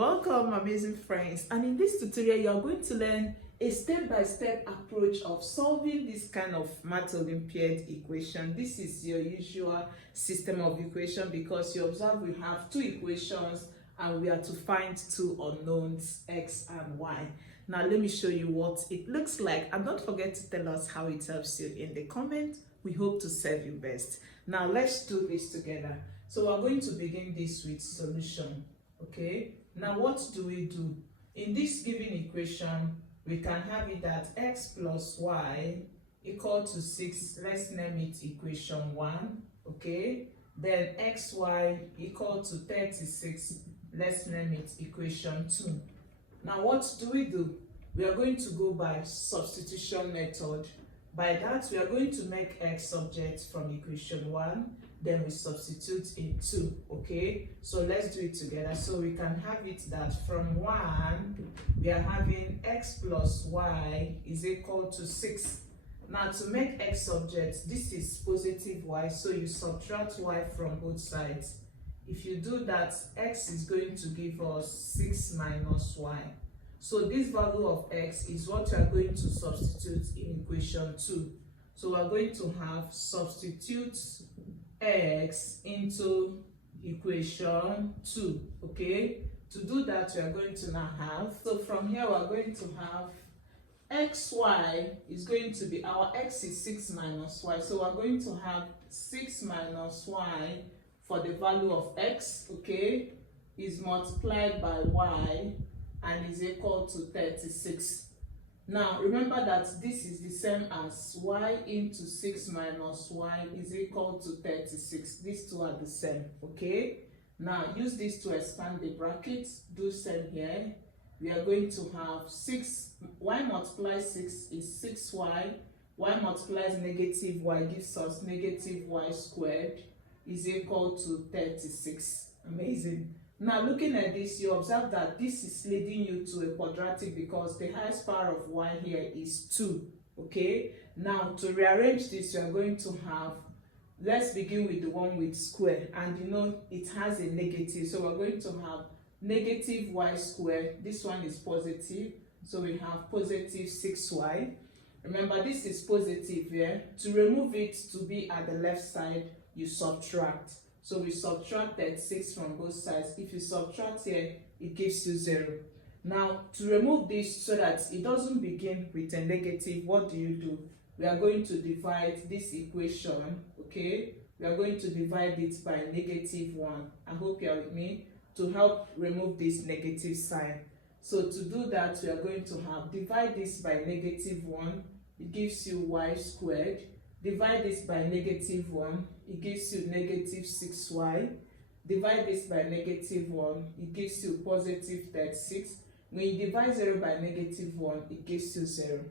Welcome, amazing friends, and in this tutorial you are going to learn a step-by-step approach of solving this kind of math Olympiad equation. This is your usual system of equation because you observe we have two equations and we are to find two unknowns, x and y. Now let me show you what it looks like, and don't forget to tell us how it helps you in the comment. We hope to serve you best. Now let's do this together. So we're going to begin this with solution. Okay, now what do we do? In this given equation, we can have it that x plus y equal to 6. Let's name it equation 1. Okay, then xy equal to 36. Let's name it equation 2. Now what do? We are going to go by substitution method. By that, we are going to make x subject from equation 1, then we substitute in 2. Okay, so let's do it together. So we can have it that from 1 we are having x plus y is equal to 6. Now to make x subject, this is positive y, so you subtract y from both sides. If you do that, x is going to give us 6 minus y. So this value of x is what we are going to substitute in equation 2. So we are going to have substitute x into equation 2. Okay, to do that we are going to now have, so from here we are going to have xy is going to be, our x is 6 minus y, so we are going to have 6 minus y for the value of x, okay, is multiplied by y and is equal to 36. Now remember that this is the same as y into 6 minus y is equal to 36. These two are the same. Okay, now use this to expand the brackets. Do same here. We are going to have 6, y multiplies 6 is 6y, y multiplies negative y gives us negative y squared is equal to 36. Amazing. Now looking at this, you observe that this is leading you to a quadratic because the highest power of y here is 2. Okay, now to rearrange this, you are going to have, let's begin with the one with square, and you know it has a negative, so we're going to have negative y squared. This one is positive, so we have positive 6y. Remember this is positive here. To remove it to be at the left side, you subtract. So we subtract 36 from both sides. If you subtract here, it gives you 0. Now to remove this so that it doesn't begin with a negative, what do? We are going to divide this equation. Okay, we are going to divide it by negative 1. I hope you are with me, to help remove this negative sign. So to do that, we are going to have, divide this by negative 1, it gives you y squared. Divide this by negative 1, it gives you negative 6y. Divide this by negative 1, it gives you positive 36. When you divide 0 by negative 1, it gives you 0.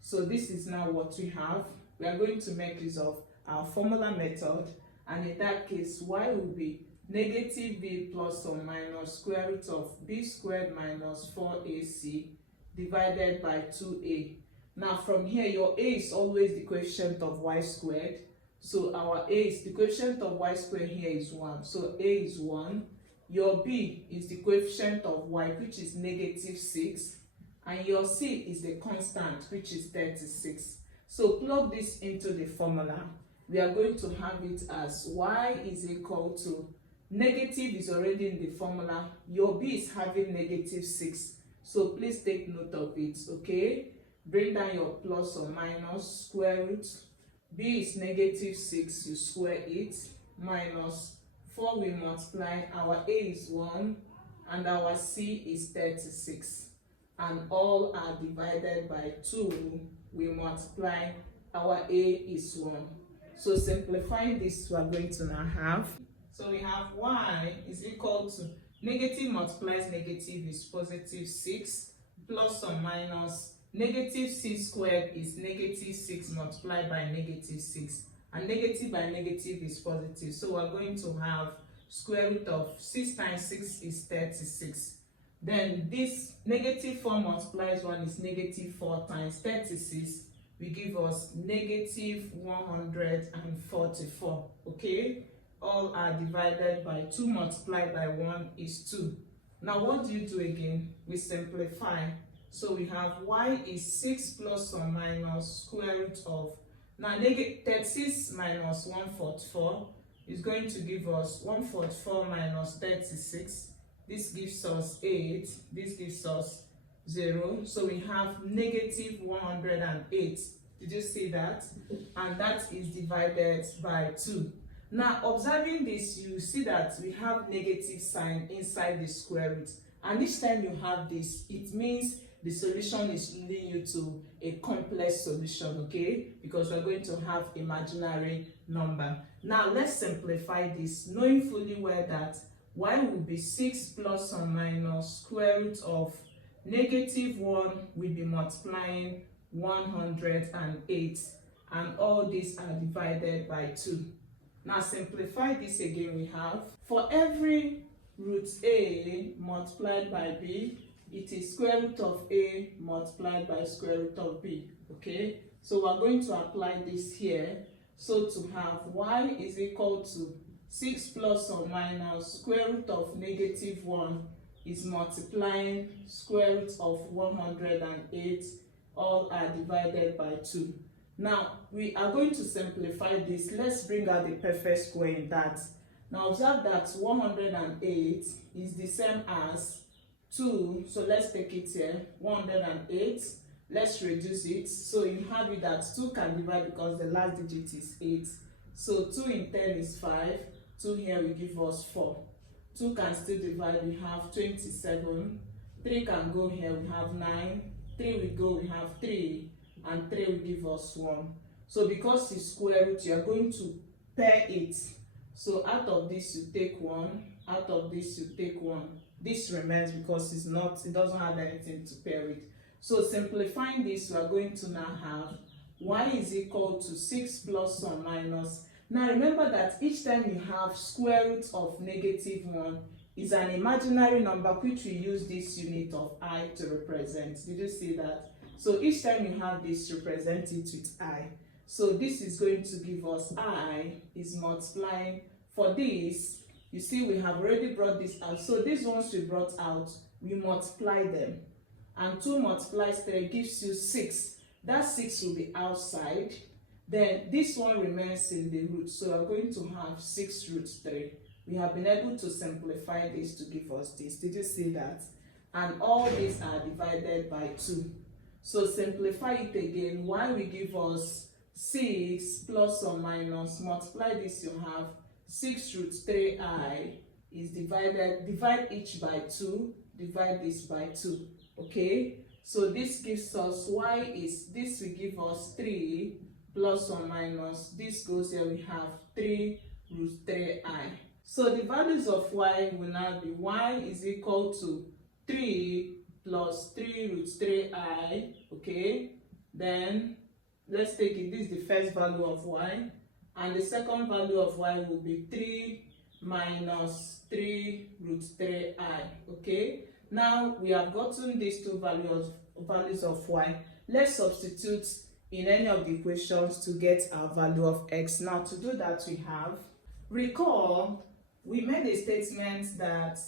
So this is now what we have. We are going to make use of our formula method, and in that case, y will be negative b plus or minus square root of b squared minus 4ac divided by 2a. Now from here, your a is always the coefficient of y squared. So our a is, the coefficient of y squared here is 1. So a is 1. Your b is the coefficient of y, which is negative 6. And your c is the constant, which is 36. So plug this into the formula. We are going to have it as y is equal to, negative is already in the formula. Your b is having negative 6. So please take note of it, okay? Bring down your plus or minus, square root. B is negative 6, you square it, minus 4, we multiply, our a is 1, and our c is 36. And all are divided by 2, we multiply, our a is 1. So simplifying this, we are going to now have, so we have y is equal to, negative multiplies negative is positive 6, plus or minus, negative c squared is negative 6 multiplied by negative 6, and negative by negative is positive. So we're going to have square root of 6 times 6 is 36. Then this negative 4 multiplies 1 is negative 4 times 36 will give us negative 144. Okay, all are divided by 2 multiplied by 1 is 2. Now what do you do again? We simplify. So we have y is 6 plus or minus square root of, now negative 36 minus 144 is going to give us 144 minus 36. This gives us 8. This gives us 0. So we have negative 108. Did you see that? And that is divided by 2. Now, observing this, you see that we have negative sign inside the square root. And each time you have this, it means the solution is leading you to a complex solution, okay? Because we're going to have imaginary number. Now, let's simplify this, knowing fully well that y will be 6 plus or minus square root of negative 1 will be multiplying 108. And all these are divided by 2. Now simplify this again. We have, for every root a multiplied by b, it is square root of a multiplied by square root of b. Okay, so we're going to apply this here. So to have y is equal to 6 plus or minus square root of negative 1 is multiplying square root of 108, all are divided by 2. Now, we are going to simplify this. Let's bring out the perfect square in that. Now, observe that 108 is the same as 2. So, let's take it here. 108. Let's reduce it. So, you have it that 2 can divide because the last digit is 8. So, 2 in 10 is 5. 2 here will give us 4. 2 can still divide. We have 27. 3 can go here. We have 9. 3 will go. We have 3. And 3 will give us 1. So because it's square root, you are going to pair it. So out of this you take 1, out of this you take 1. This remains because it doesn't have anything to pair with. So simplifying this, we are going to now have y is equal to 6 plus or minus. Now remember that each time you have square root of negative 1 is an imaginary number which we use this unit of I to represent. Did you see that? So each time you have this, represent it with I. So this is going to give us I is multiplying. For this, you see we have already brought this out. So these ones we brought out, we multiply them. And 2 multiplies 3 gives you 6. That 6 will be outside. Then this one remains in the root. So we're going to have 6 root 3. We have been able to simplify this to give us this. Did you see that? And all these are divided by 2. So simplify it again. Y will give us 6 plus or minus. Multiply this, you have 6 root 3i is divide each by 2. Divide this by 2. Okay? So this gives us y is, this will give us 3 plus or minus. This goes here, we have 3 root 3i. So the values of y will now be y is equal to 3 plus 3 root 3i, okay? Then let's take it, this is the first value of y, and the second value of y will be 3 minus 3 root 3i, okay? Now we have gotten these two values of y. Let's substitute in any of the equations to get our value of x. Now to do that, we have, recall, we made a statement that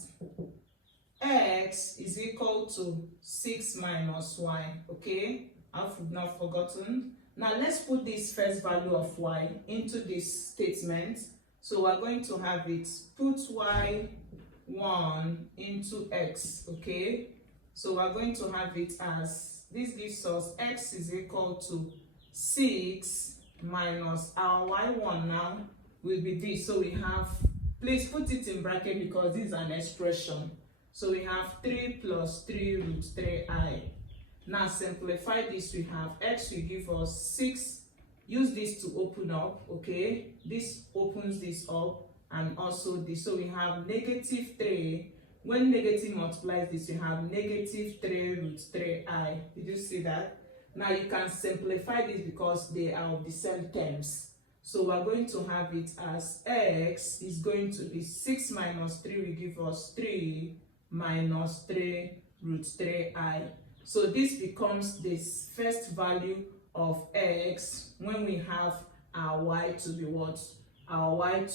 x is equal to 6 minus y, okay? I've not forgotten. Now let's put this first value of y into this statement. So we're going to have it, put y1 into x, okay? So we're going to have it as, this gives us x is equal to 6 minus our y1 now will be this. So we have, please put it in bracket because this is an expression. So we have 3 plus 3 root 3i. Now simplify this, we have x will give us 6. Use this to open up, okay? This opens this up and also this. So we have negative 3. When negative multiplies this, you have negative 3 root 3i. Did you see that? Now you can simplify this because they are of the same terms. So we're going to have it as x is going to be 6 minus 3 will give us 3 minus 3 root 3i. So this becomes this first value of x when we have our y to be what? Our y1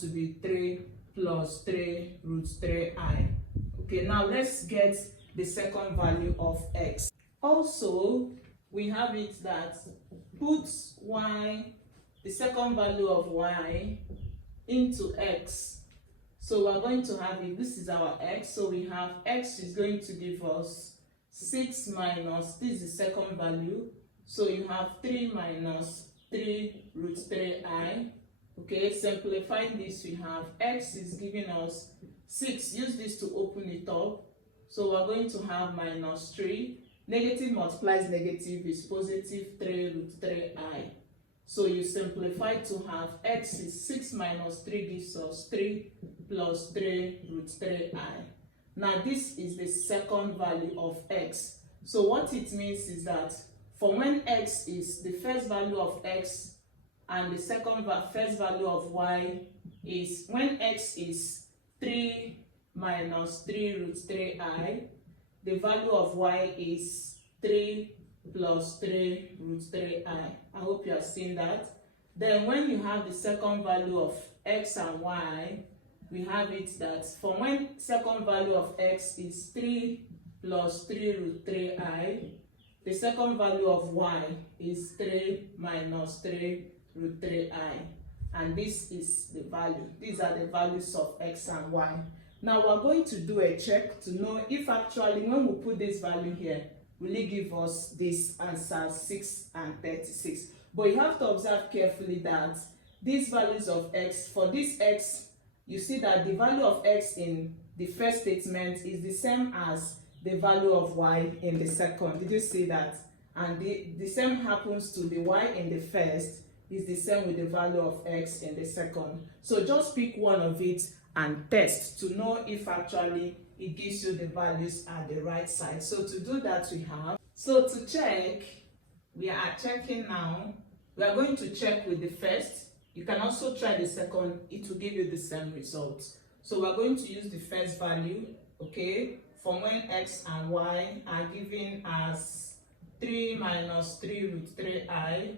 to be 3 plus 3 root 3I. Okay, now let's get the second value of x. Also, we have it that put y, the second value of y, into x. So we're going to have it, this is our x, so we have x is going to give us 6 minus, this is the second value, so you have 3 minus 3 root 3I. Okay, simplifying this, we have x is giving us 6, use this to open it up, so we're going to have minus 3, negative multiplies negative is positive 3 root 3I. So you simplify to have x is 6 minus 3 gives us 3 plus 3 root 3I. Now this is the second value of x. So what it means is that for when x is the first value of x and the first value of y is when x is 3 minus 3 root 3I, the value of y is 3 plus 3 root 3I. I hope you are seeing that. Then when you have the second value of x and y, we have it that for when second value of x is 3 plus 3 root 3I, the second value of y is 3 minus 3 root 3I. And this is the value. These are the values of x and y. Now we're going to do a check to know if actually when we put this value here, will it give us this answer 6 and 36. But you have to observe carefully that these values of x, for this x, you see that the value of x in the first statement is the same as the value of y in the second. Did you see that? And the same happens to the y in the first is the same with the value of x in the second. So just pick one of it and test to know if actually it gives you the values at the right side. So to do that, we have, so to check, we are checking now. We are going to check with the first. You can also try the second, it will give you the same result. So we're going to use the first value, okay, from when x and y are given as 3 minus 3 root 3I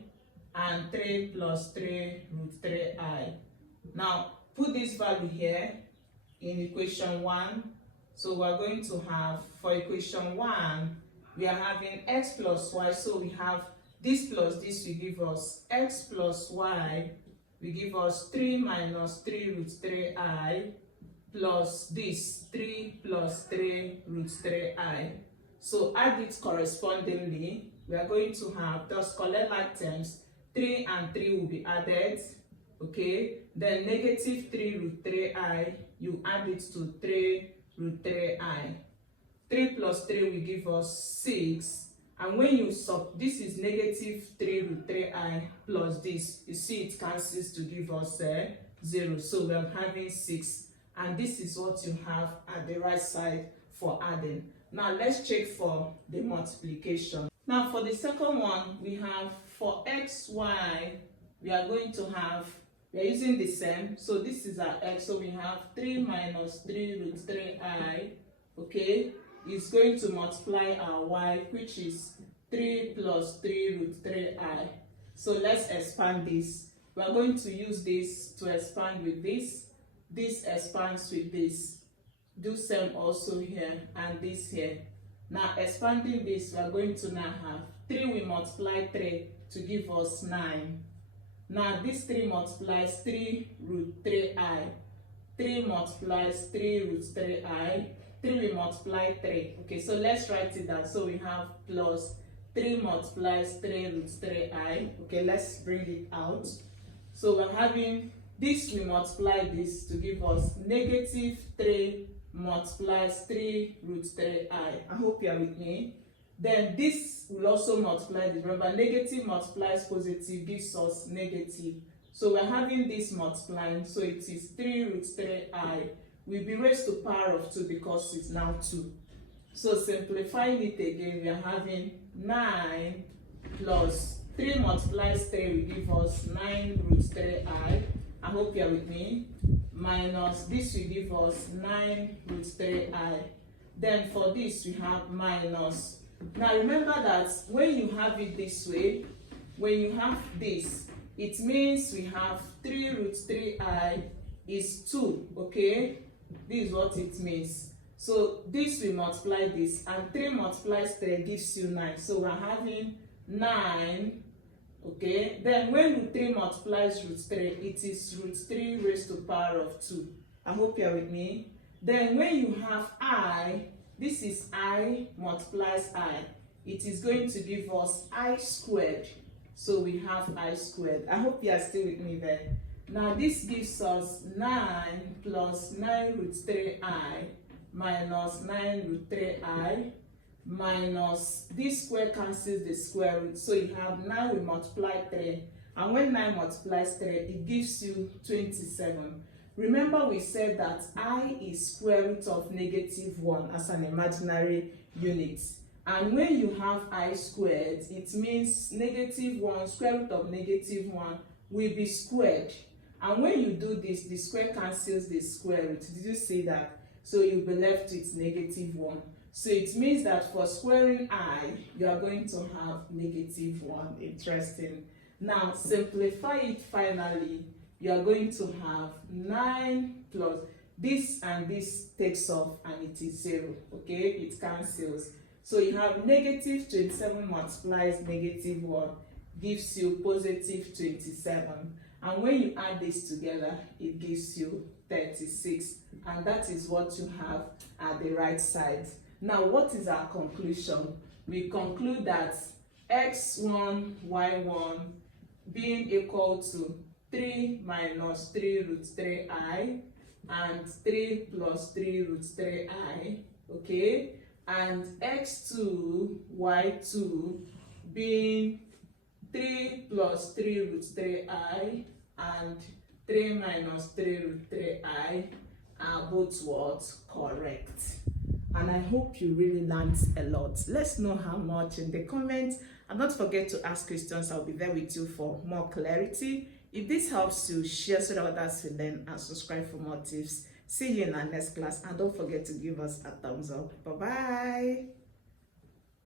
and 3 plus 3 root 3I. Now, put this value here in equation 1. So we're going to have, for equation 1, we are having x plus y. So we have this plus this will give us x plus y will give us 3 minus 3 root 3I plus this 3 plus 3 root 3I. So add it correspondingly. We are going to have, thus collect like terms, 3 and 3 will be added. Okay, then negative 3 root 3I, you add it to 3 root 3I. 3 plus 3 will give us 6. And when you this is negative 3 root 3I plus this, you see it cancels to give us 0. So we are having 6. And this is what you have at the right side for adding. Now let's check for the multiplication. Now for the second one, we have for x, y, we are going to have, we are using the same. So this is our x. So we have 3 minus 3 root 3I. Okay, is going to multiply our y, which is 3 plus 3 root 3I. So let's expand this. We are going to use this to expand with this. This expands with this. Do same also here and this here. Now expanding this, we are going to now have 3 will multiply 3 to give us 9. Now this 3 multiplies 3 root 3I. 3 multiplies 3 root 3I. 3 will multiply 3. Okay, so let's write it down. So we have plus 3 multiplies 3 root 3I. Okay, let's bring it out. So we're having this will multiply this to give us negative 3 multiplies 3 root 3I. I hope you are with me. Then this will also multiply this. Remember, negative multiplies positive gives us negative. So we're having this multiplying. So it is 3 root 3I. Will be raised to power of 2 because it's now 2. So simplifying it again, we are having 9 plus 3 multiplies 3 will give us 9 root 3I. I hope you are with me. Minus this will give us 9 root 3I. Then for this we have minus. Now remember that when you have it this way, when you have this, it means we have 3 root 3I is 2, okay? This is what it means. So this will multiply this, and 3 multiplies 3 gives you 9. So we're having 9, okay? Then when 3 multiplies root 3, it is root 3 raised to power of 2. I hope you're with me. Then when you have I, this is I multiplies I. It is going to give us I squared. So we have I squared. I hope you are still with me there. Now this gives us 9 plus 9 root 3i minus 9 root 3i minus this square cancels the square root. So you have 9 will multiply 3. And when 9 multiplies 3, it gives you 27. Remember we said that I is square root of -1 as an imaginary unit. And when you have I squared, it means -1, square root of -1 will be squared. And when you do this, the square cancels the square root. Did you see that? So you'll be left with -1. So it means that for squaring I, you are going to have -1. Interesting. Now simplify it finally. You are going to have 9 plus this, and this takes off and it is 0. Okay, it cancels. So you have -27 multiplies -1 gives you +27. And when you add this together, it gives you 36. And that is what you have at the right side. Now, what is our conclusion? We conclude that x1, y1 being equal to 3 minus 3 root 3i and 3 plus 3 root 3i, okay? And x2, y2 being 3 plus 3 root 3i and 3 minus 3 root 3i are both what? Correct. And I hope you really learned a lot. Let's know how much in the comments. And don't forget to ask questions. I'll be there with you for more clarity. If this helps you, share so that others will learn, and subscribe for more tips. See you in our next class, and don't forget to give us a thumbs up. Bye-bye.